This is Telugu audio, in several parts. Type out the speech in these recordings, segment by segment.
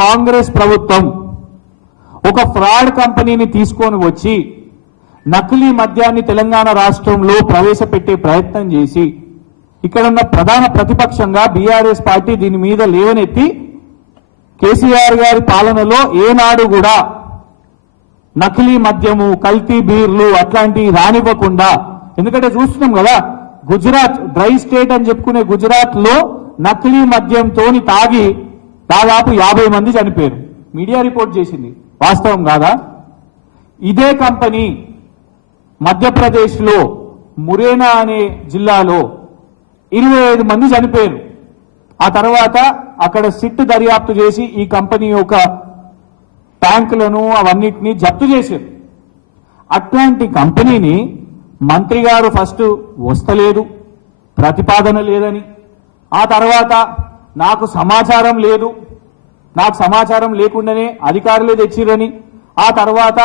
కాంగ్రెస్ ప్రభుత్వం ఒక ఫ్రాడ్ కంపెనీని తీసుకొని వచ్చి నకిలీ మద్యాన్ని తెలంగాణ రాష్ట్రంలో ప్రవేశపెట్టే ప్రయత్నం చేసి ఇక్కడ ఉన్న ప్రధాన ప్రతిపక్షంగా బీఆర్ఎస్ పార్టీ దీని మీద లేవనెత్తి కేసీఆర్ గారి పాలనలో ఏనాడు కూడా నకిలీ మద్యము కల్తీ బీర్లు అట్లాంటివి రానివ్వకుండా, ఎందుకంటే చూస్తున్నాం కదా గుజరాత్ డ్రై స్టేట్ అని చెప్పుకునే గుజరాత్ లో నకిలీ మద్యంతో తాగి దాదాపు 50 మంది చనిపోయారు. మీడియా రిపోర్ట్ చేసింది, వాస్తవం కాదా? ఇదే కంపెనీ మధ్యప్రదేశ్ లో మురేనా అనే జిల్లాలో 25 మంది చనిపోయారు. ఆ తర్వాత అక్కడ సిట్ దర్యాప్తు చేసి ఈ కంపెనీ యొక్క ట్యాంకులను అవన్నిటినీ జప్తు చేశారు. అట్లాంటి కంపెనీని మంత్రి గారు ఫస్ట్ వస్తలేదు, ప్రతిపాదన లేదని, ఆ తర్వాత నాకు సమాచారం లేదు, నాకు సమాచారం లేకుండానే అధికారులే తెచ్చిరని, ఆ తర్వాత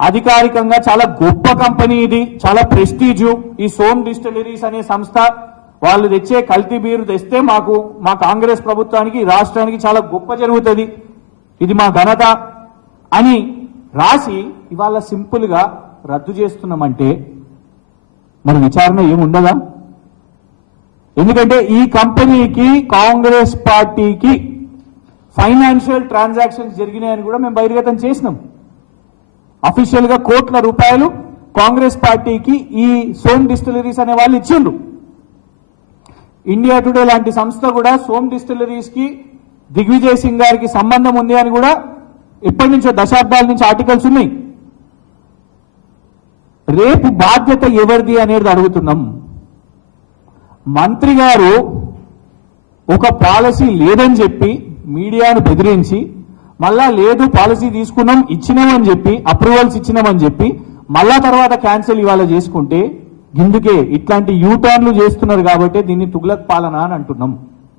అధికారికంగా చాలా గొప్ప కంపెనీ ఇది, చాలా ప్రెస్టీజు, ఈ సోమ్ డిస్టిలరీస్ అనే సంస్థ వాళ్ళు తెచ్చే కల్తీ బీరు తెస్తే మా కాంగ్రెస్ ప్రభుత్వానికి రాష్ట్రానికి చాలా గొప్ప జరుగుతుంది, ఇది మా ఘనత అని రాసి ఇవాళ సింపుల్ గా రద్దు చేస్తున్నామంటే మరి విచారణ ఏముండదా? ఎందుకంటే ఈ కంపెనీకి కాంగ్రెస్ పార్టీకి ఫైనాన్షియల్ ట్రాన్సాక్షన్స్ జరిగినాయని కూడా మేము బహిర్గతం చేసినాం. అఫీషియల్ గా కోట్ల రూపాయలు కాంగ్రెస్ పార్టీకి ఈ సోమ్ డిస్టిలరీస్ అనే వాళ్ళు ఇచ్చిండ్రు. ఇండియా టుడే లాంటి సంస్థ కూడా సోమ్ డిస్టిలరీస్ కి దిగ్విజయ్ సింగ్ గారికి సంబంధం ఉంది అని కూడా ఎప్పటి నుంచో దశాబ్దాల నుంచి ఆర్టికల్స్ ఉన్నాయి. రేపు బాధ్యత ఎవరిది అనేది అడుగుతున్నాం. మంత్రి గారు ఒక పాలసీ లేదని చెప్పి మీడియాను బెదిరించి మళ్ళా లేదు పాలసీ తీసుకున్నాం ఇచ్చినామని చెప్పి అప్రూవల్స్ ఇచ్చినామని చెప్పి మళ్ళా తర్వాత క్యాన్సిల్ ఇవాళ చేసుకుంటే ఇందుకే ఇట్లాంటి యూటర్న్లు చేస్తున్నారు కాబట్టి దీన్ని తుగ్లక్ పాలన అని అంటున్నాం.